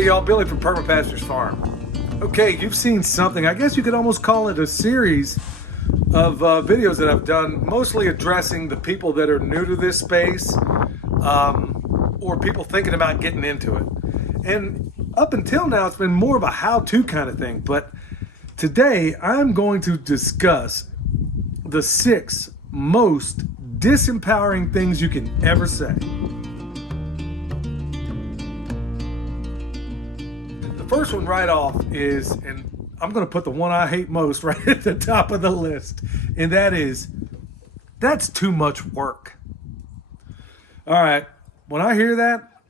Hey y'all, Billy from Perma Pastures Farm. Okay, you've seen something, I guess you could almost call it a series of videos that I've done, mostly addressing the people that are new to this space, or people thinking about getting into it. And up until now, it's been more of a how-to kind of thing, but today I'm going to discuss the 6 most disempowering things you can ever say. The first one right off is, and I'm going to put the one I hate most right at the top of the list, and that is, that's too much work. All right, when I hear that,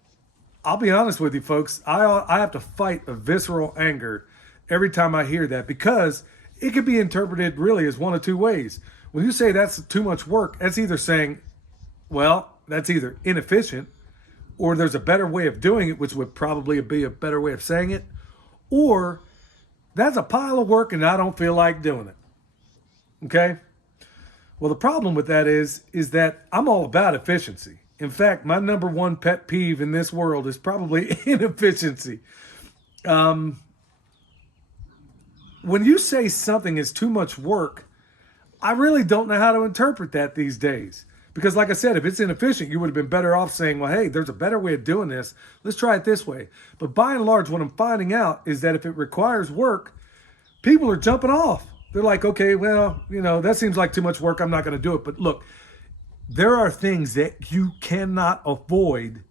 I'll be honest with you folks, I have to fight a visceral anger every time I hear that, because it could be interpreted really as one of two ways. When you say that's too much work, that's either saying, well, that's either inefficient, or there's a better way of doing it, which would probably be a better way of saying it, or that's a pile of work and I don't feel like doing it. Okay? Well, the problem with that is that I'm all about efficiency. In fact, my number one pet peeve in this world is probably inefficiency. When you say something is too much work, I really don't know how to interpret that these days. Because like I said, if it's inefficient, you would have been better off saying, well, hey, there's a better way of doing this. Let's try it this way. But by and large, what I'm finding out is that if it requires work, people are jumping off. They're like, okay, well, that seems like too much work. I'm not going to do it. But look, there are things that you cannot avoid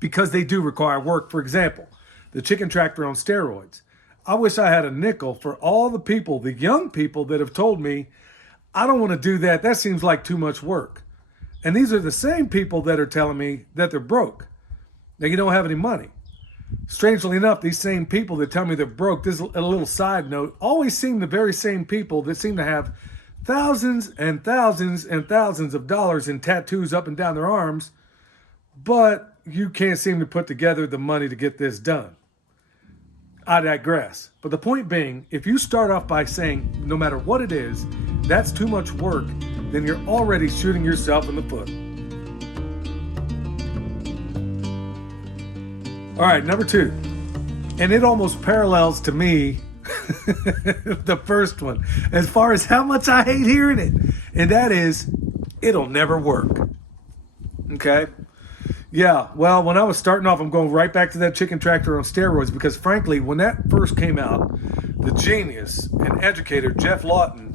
because they do require work. For example, the chicken tractor on steroids. I wish I had a nickel for all the people, the young people that have told me, I don't want to do that. That seems like too much work. And these are the same people that are telling me that they're broke, that you don't have any money. Strangely enough, these same people that tell me they're broke, this is a little side note, always seem the very same people that seem to have thousands and thousands and thousands of dollars in tattoos up and down their arms, but you can't seem to put together the money to get this done. I digress. But the point being, if you start off by saying, no matter what it is, that's too much work, then you're already shooting yourself in the foot. All right, number 2. And it almost parallels to me the first one, as far as how much I hate hearing it. And that is, it'll never work. Okay? Yeah, well, when I was starting off, I'm going right back to that chicken tractor on steroids, because frankly, when that first came out, the genius and educator, Jeff Lawton,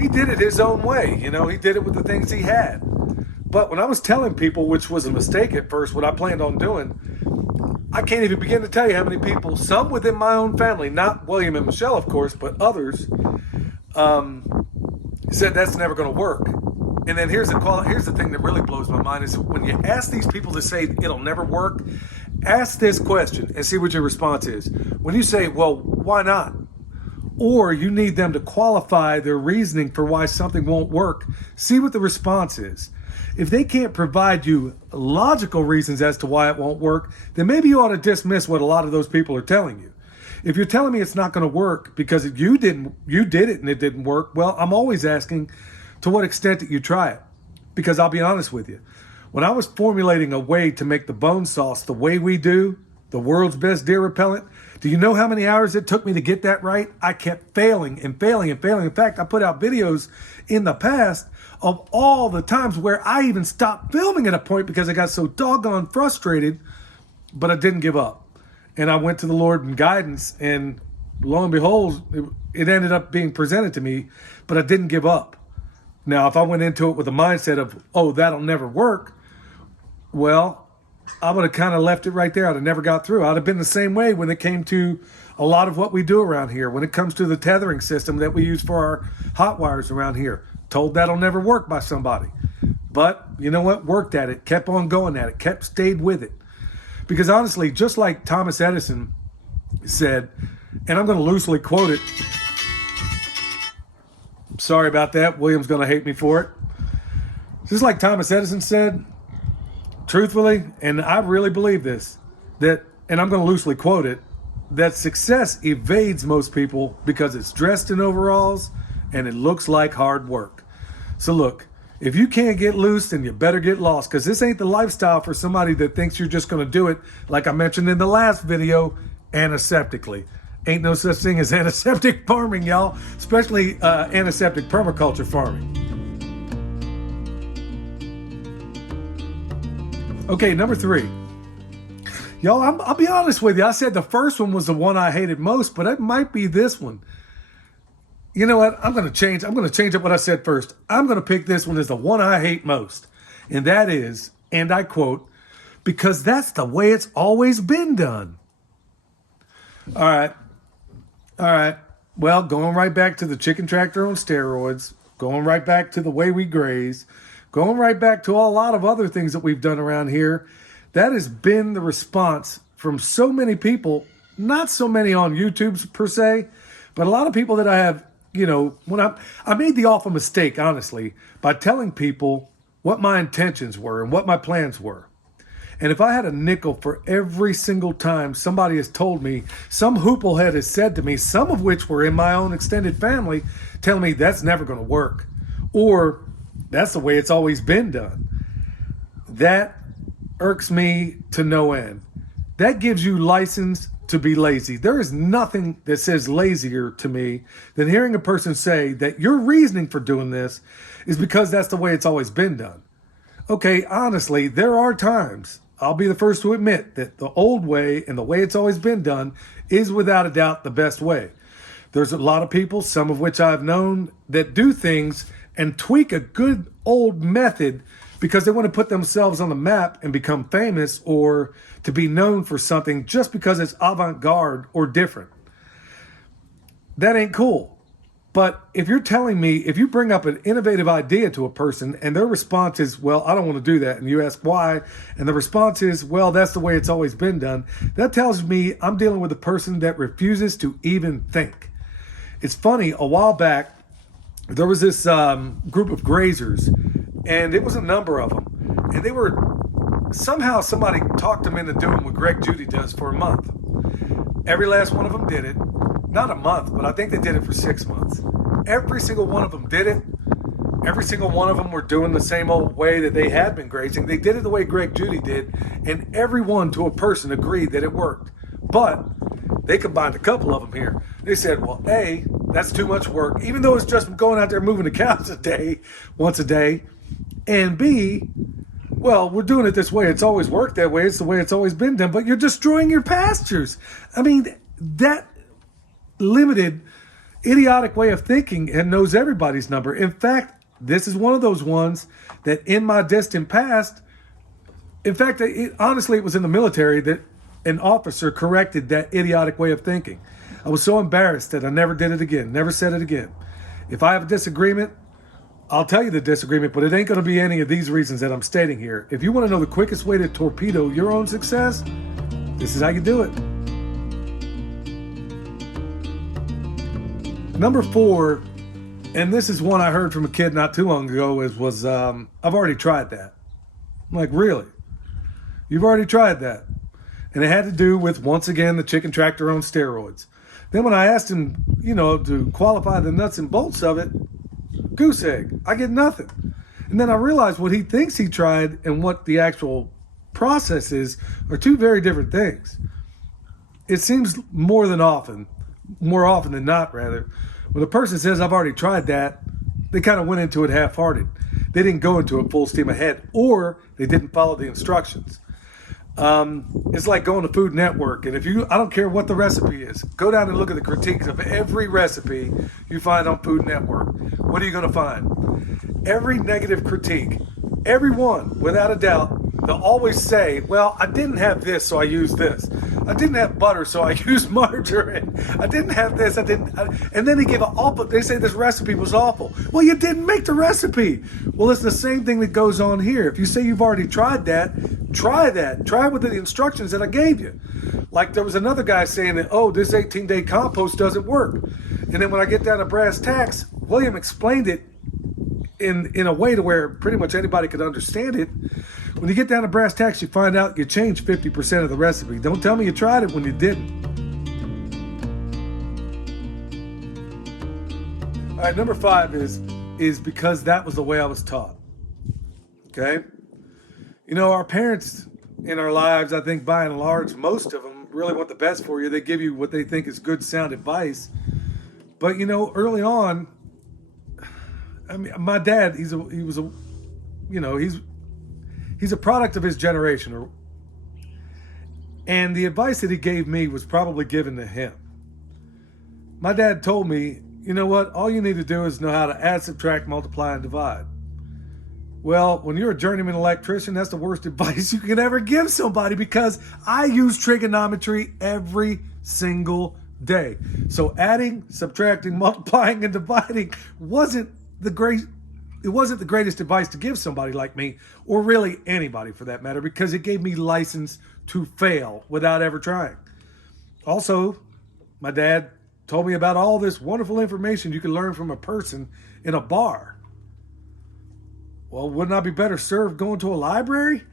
he did it his own way. He did it with the things he had. But when I was telling people, which was a mistake at first, what I planned on doing, I can't even begin to tell you how many people, some within my own family, not William and Michelle, of course, but others, said that's never going to work. And then here's the thing that really blows my mind is when you ask these people to say it'll never work, ask this question and see what your response is. When you say, well, why not? Or you need them to qualify their reasoning for why something won't work, see what the response is. If they can't provide you logical reasons as to why it won't work, then maybe you ought to dismiss what a lot of those people are telling you. If you're telling me it's not going to work because you did it and it didn't work, well, I'm always asking to what extent did you try it? Because I'll be honest with you, when I was formulating a way to make the bone sauce the way we do, the world's best deer repellent, do you know how many hours it took me to get that right? I kept failing and failing and failing. In fact, I put out videos in the past of all the times where I even stopped filming at a point because I got so doggone frustrated, but I didn't give up. And I went to the Lord in guidance, and lo and behold, it ended up being presented to me, but I didn't give up. Now, if I went into it with a mindset of, oh, that'll never work, well, I would have kind of left it right there. I'd have never got through. I'd have been the same way when it came to a lot of what we do around here. When it comes to the tethering system that we use for our hot wires around here, told that'll never work by somebody. But you know what? Worked at it, kept on going at it, stayed with it. Because honestly, just like Thomas Edison said, and I'm going to loosely quote it. Sorry about that. William's going to hate me for it. Just like Thomas Edison said, truthfully, and I really believe this, and I'm going to loosely quote it, that success evades most people because it's dressed in overalls and it looks like hard work. So look, If you can't get loose, then you better get lost, because this ain't the lifestyle for somebody that thinks you're just going to do it, like I mentioned in the last video, antiseptically. Ain't no such thing as antiseptic farming, y'all, especially antiseptic permaculture farming. Okay, number 3. Y'all, I'll be honest with you. I said the first one was the one I hated most, but it might be this one. You know what? I'm going to change up what I said first. I'm going to pick this one as the one I hate most. And that is, and I quote, because that's the way it's always been done. All right. Well, going right back to the chicken tractor on steroids, going right back to the way we graze, going right back to a lot of other things that we've done around here. That has been the response from so many people, not so many on YouTube per se, but a lot of people that I have, when I made the awful mistake, honestly, by telling people what my intentions were and what my plans were. And if I had a nickel for every single time somebody has told me, some hooplehead has said to me, some of which were in my own extended family, telling me that's never going to work, or that's the way it's always been done. That irks me to no end. That gives you license to be lazy. There is nothing that says lazier to me than hearing a person say that your reasoning for doing this is because that's the way it's always been done. Okay, honestly, there are times, I'll be the first to admit, that the old way and the way it's always been done is without a doubt the best way. There's a lot of people, some of which I've known, that do things and tweak a good old method because they want to put themselves on the map and become famous, or to be known for something just because it's avant-garde or different. That ain't cool. But if you're telling me, if you bring up an innovative idea to a person and their response is, well, I don't want to do that, and you ask why, and the response is, well, that's the way it's always been done, that tells me I'm dealing with a person that refuses to even think. It's funny, a while back, there was this group of grazers, and it was a number of them, and they were, somehow somebody talked them into doing what Greg Judy does for a month. Every last one of them did it. Not a month, but I think they did it for 6 months. Every single one of them did it. Every single one of them were doing the same old way that they had been grazing. They did it the way Greg Judy did, and everyone to a person agreed that it worked. But they combined a couple of them here. They said, well, A, that's too much work, even though it's just going out there moving the cows once a day. And B, well, we're doing it this way. It's always worked that way. It's the way it's always been done, but you're destroying your pastures. I mean, that limited, idiotic way of thinking and knows everybody's number. In fact, this is one of those ones that in my distant past, in fact, honestly, it was in the military that an officer corrected that idiotic way of thinking. I was so embarrassed that I never did it again, never said it again. If I have a disagreement, I'll tell you the disagreement, but it ain't going to be any of these reasons that I'm stating here. If you want to know the quickest way to torpedo your own success, this is how you do it. Number 4, and this is one I heard from a kid not too long ago, was I've already tried that. I'm like, really? You've already tried that? And it had to do with, once again, the chicken tractor on steroids. Then when I asked him, to qualify the nuts and bolts of it, goose egg, I get nothing. And then I realized what he thinks he tried and what the actual process is are two very different things. It seems more often than not, rather, when a person says, I've already tried that, they kind of went into it half-hearted. They didn't go into it full steam ahead, or they didn't follow the instructions. It's like going to Food Network, and I don't care what the recipe is, go down and look at the critiques of every recipe you find on Food Network. What are you going to find? Every negative critique, every one, without a doubt, they'll always say, well, I didn't have this, so I used this. I didn't have butter, so I used margarine. I didn't have this, and then they say this recipe was awful. Well, you didn't make the recipe. Well, it's the same thing that goes on here. If you say you've already tried that, try that. Try with the instructions that I gave you. Like there was another guy saying that, this 18-day compost doesn't work. And then when I get down to brass tacks, William explained it in a way to where pretty much anybody could understand it. When you get down to brass tacks, you find out you changed 50% of the recipe. Don't tell me you tried it when you didn't. All right, number 5 is because that was the way I was taught. Okay? You know, our parents in our lives, I think by and large, most of them really want the best for you. They give you what they think is good, sound advice. But, you know, early on, I mean, my dad, he's a product of his generation. And the advice that he gave me was probably given to him. My dad told me, you know what, all you need to do is know how to add, subtract, multiply, and divide. Well, when you're a journeyman electrician, that's the worst advice you can ever give somebody, because I use trigonometry every single day. So adding, subtracting, multiplying, and dividing wasn't the greatest advice to give somebody like me, or really anybody for that matter, because it gave me license to fail without ever trying. Also, my dad told me about all this wonderful information you can learn from a person in a bar. Well, wouldn't I be better served going to a library?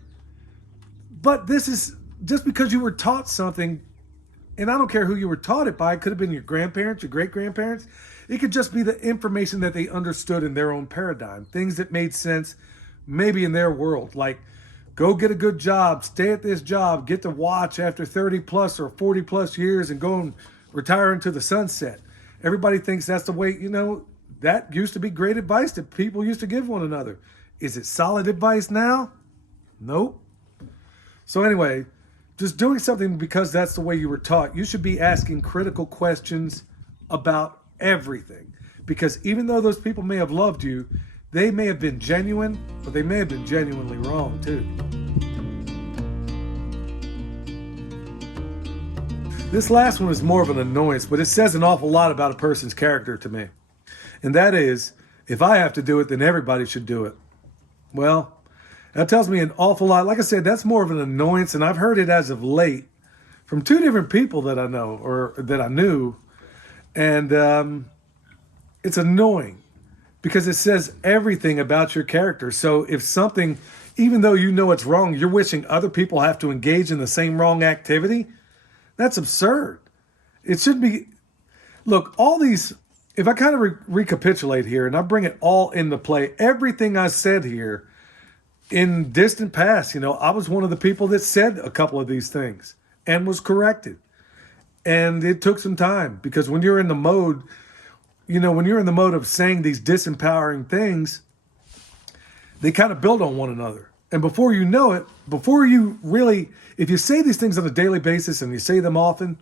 But this is just because you were taught something, and I don't care who you were taught it by. It could have been your grandparents, your great-grandparents. It could just be the information that they understood in their own paradigm, things that made sense maybe in their world, like go get a good job, stay at this job, get to watch after 30 plus or 40 plus years and go and retire into the sunset. Everybody thinks that's the way, you know, that used to be great advice that people used to give one another. Is it solid advice now? Nope. So anyway, just doing something because that's the way you were taught. You should be asking critical questions about everything. Because even though those people may have loved you, they may have been genuine, but they may have been genuinely wrong too. This last one is more of an annoyance, but it says an awful lot about a person's character to me. And that is, if I have to do it, then everybody should do it. Well, that tells me an awful lot. Like I said, that's more of an annoyance, and I've heard it as of late from two different people that I know, or that I knew. And it's annoying because it says everything about your character. So if something, even though you know it's wrong, you're wishing other people have to engage in the same wrong activity, that's absurd. It should be, look, all these, if I kind of recapitulate here and I bring it all into play, everything I said here in distant past, you know, I was one of the people that said a couple of these things and was corrected. And it took some time, because when you're in the mode, you know, when you're in the mode of saying these disempowering things, they kind of build on one another. And before you know it, before you really, if you say these things on a daily basis and you say them often,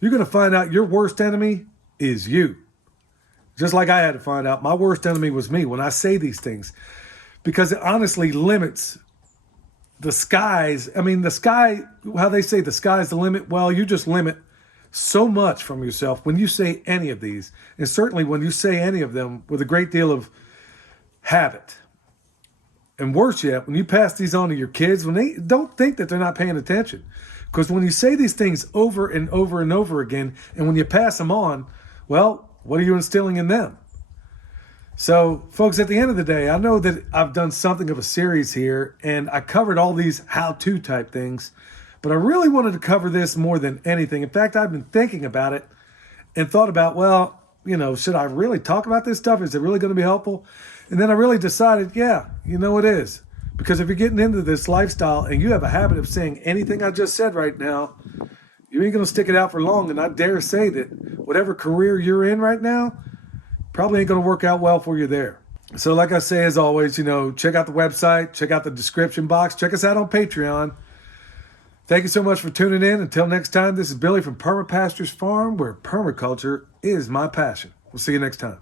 you're going to find out your worst enemy is you. Just like I had to find out my worst enemy was me when I say these things, because it honestly limits the skies. I mean, the sky, how they say the sky's the limit. Well, you just limit so much from yourself when you say any of these, and certainly when you say any of them with a great deal of habit. And worse yet, when you pass these on to your kids, when they don't think that they're not paying attention. Because when you say these things over and over and over again, and when you pass them on, well, what are you instilling in them? So, folks, at the end of the day, I know that I've done something of a series here, and I covered all these how-to type things, but I really wanted to cover this more than anything. In fact, I've been thinking about it and thought about, well, you know, should I really talk about this stuff? Is it really going to be helpful? And then I really decided, yeah, you know it is. Because if you're getting into this lifestyle and you have a habit of saying anything I just said right now, you ain't going to stick it out for long. And I dare say that whatever career you're in right now probably ain't going to work out well for you there. So like I say, as always, you know, check out the website, check out the description box, check us out on Patreon. Thank you so much for tuning in. Until next time, this is Billy from Perma Pastures Farm, where permaculture is my passion. We'll see you next time.